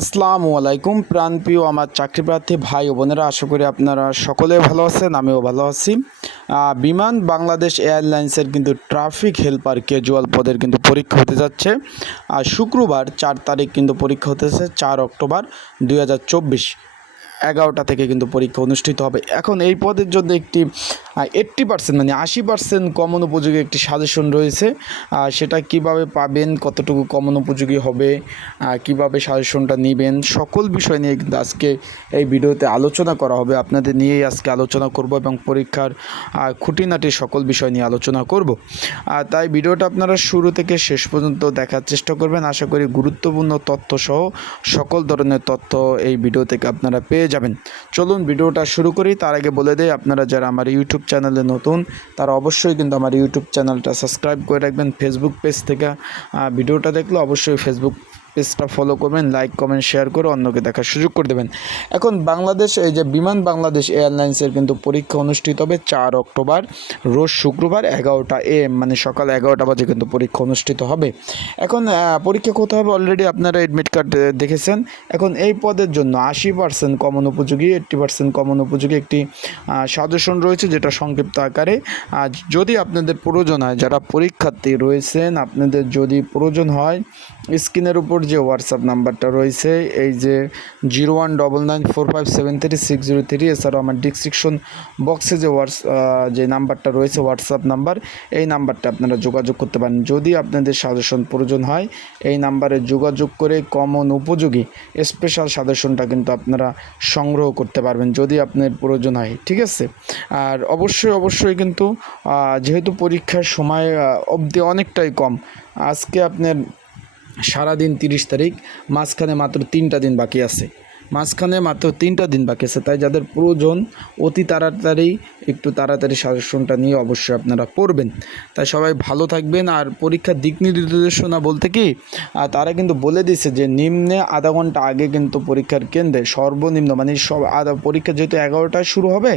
আসসালামু আলাইকুম প্রাণপ্রিয় আমার চাকরিপ্রার্থী ভাই ও বোনেরা, আশা করি আপনারা সকলে ভালো আছেন, আমিও ভালো আছি। বিমান বাংলাদেশ এয়ারলাইন্সের কিন্তু ট্রাফিক হেল্পার ক্যাজুয়াল পদের কিন্তু পরীক্ষা হতে যাচ্ছে। শুক্রবার 4 তারিখ কিন্তু পরীক্ষা হতেছে, 4 অক্টোবর 2024 11টা থেকে কিন্তু পরীক্ষা অনুষ্ঠিত হবে। এখন এই পদের জন্য একটি 80% মানে 80% কমন উপযোগী একটি সাজেশন রয়েছে। সেটা কিভাবে পাবেন, কতটুকু কমন উপযোগী হবে, কিভাবে সাজেশনটা নেবেন, সকল বিষয় নিয়ে কিন্তু আজকে এই ভিডিওতে আলোচনা করা হবে। আপনাদের নিয়েই আজকে আলোচনা করব এবং পরীক্ষার খুঁটিনাটি সকল বিষয় নিয়ে আলোচনা করব। তাই ভিডিওটা আপনারা শুরু থেকে শেষ পর্যন্ত দেখার চেষ্টা করবেন। আশা করি গুরুত্বপূর্ণ তথ্য সহ সকল ধরনের তথ্য এই ভিডিও থেকে আপনারা পেয়ে যাবেন। চলুন ভিডিওটা শুরু করি। তার আগে বলে দেই, আপনারা যারা আমার ইউটিউব চ্যানেলে নতুন তারা অবশ্যই কিন্তু আমার ইউটিউব চ্যানেলটা সাবস্ক্রাইব করে রাখবেন। ফেসবুক পেজ থেকে ভিডিওটা দেখলে অবশ্যই ফেসবুক পেজটা ফলো করবেন, লাইক কমেন্ট শেয়ার করে অন্যকে দেখার সুযোগ করে দেবেন। এখন বাংলাদেশ এই যে বিমান বাংলাদেশ এয়ারলাইন্সের কিন্তু পরীক্ষা অনুষ্ঠিত হবে 4 অক্টোবর রোজ শুক্রবার 11টা AM মানে সকাল 11টা বাজে কিন্তু পরীক্ষা অনুষ্ঠিত হবে। এখন পরীক্ষা কোথায় হবে অলরেডি আপনারা এডমিট কার্ড দেখেছেন। এখন এই পদের জন্য 80% কমন উপযোগী, 80% কমন উপযোগী একটি সাজেশন রয়েছে, যেটা সংক্ষিপ্ত আকারে। যদি আপনাদের প্রয়োজন হয়, যারা পরীক্ষার্থী রয়েছেন, আপনাদের যদি প্রয়োজন হয়, স্ক্রিনের উপর যে হোয়াটসঅ্যাপ নাম্বারটা রয়েছে, এই যে 019945736003, এছাড়াও আমার ডিসক্রিপশন বক্সে যে নাম্বারটা রয়েছে হোয়াটসঅ্যাপ নাম্বার, এই নাম্বারটা আপনারা যোগাযোগ করতে পারেন। যদি আপনাদের সাজেশন প্রয়োজন হয়, এই নাম্বারে যোগাযোগ করে কমন উপযোগী স্পেশাল সাজেশনটা কিন্তু আপনারা সংগ্রহ করতে পারবেন যদি আপনার প্রয়োজন হয়, ঠিক আছে। আর অবশ্যই কিন্তু যেহেতু পরীক্ষার সময় অবধি অনেকটাই কম, আজকে আপনার সারাদিন 30 তারিখ, মাঝখানে মাত্র 3টা দিন বাকি আছে, তাই যাদের প্রয়োজন অতি তাড়াতাড়ি একটু তাড়াতাড়ি সাজেশনটা নিয়ে অবশ্যই আপনারা পড়বেন। তাই সবাই ভালো থাকবেন। আর পরীক্ষার দিক নির্দেশনা বলতে কি, তারা কিন্তু বলে দিয়েছে যে নিম্নে আধা ঘন্টা আগে কিন্তু পরীক্ষার কেন্দ্রে সর্বনিম্ন মানে পরীক্ষা যেহেতু 11টায় শুরু হবে,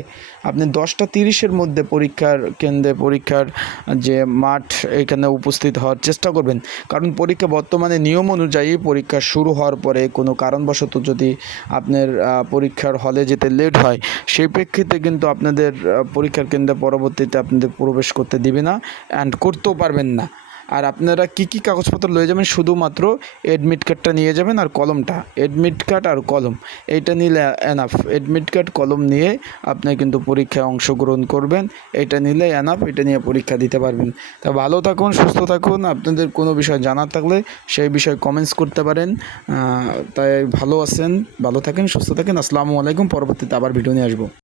আপনি 10টা 30-এর মধ্যে পরীক্ষার কেন্দ্রে পরীক্ষার যে মাঠ এখানে উপস্থিত হওয়ার চেষ্টা করবেন। কারণ পরীক্ষা বর্তমানে নিয়ম অনুযায়ী পরীক্ষা শুরু হওয়ার পরে কোনো কারণবশত যদি আপনার পরীক্ষার হলে যেতে লেট হয়, সেই প্রেক্ষিতে কিন্তু আপনাদের পরীক্ষার কেন্দ্রে পরবর্তীতে আপনাদের প্রবেশ করতে দিবে না, অ্যান্ড করতেও পারবেন না। আর আপনারা কি কাগজপত্র লয়ে যাবেন, শুধুমাত্র অ্যাডমিট কার্ডটা নিয়ে যাবেন আর কলমটা, অ্যাডমিট কার্ড আর কলম, এইটা নিলে এনাফ। অ্যাডমিট কার্ড কলম নিয়ে আপনি কিন্তু পরীক্ষায় অংশগ্রহণ করবেন, এটা নিলে এনাফ, এটা নিয়ে পরীক্ষা দিতে পারবেন। তা ভালো থাকুন, সুস্থ থাকুন। আপনাদের কোনো বিষয় জানার থাকলে সেই বিষয়ে কমেন্টস করতে পারেন। তাই ভালো থাকেন, সুস্থ থাকেন। আসসালামু আলাইকুম। পরবর্তীতে আবার ভিডিও নিয়ে আসবো।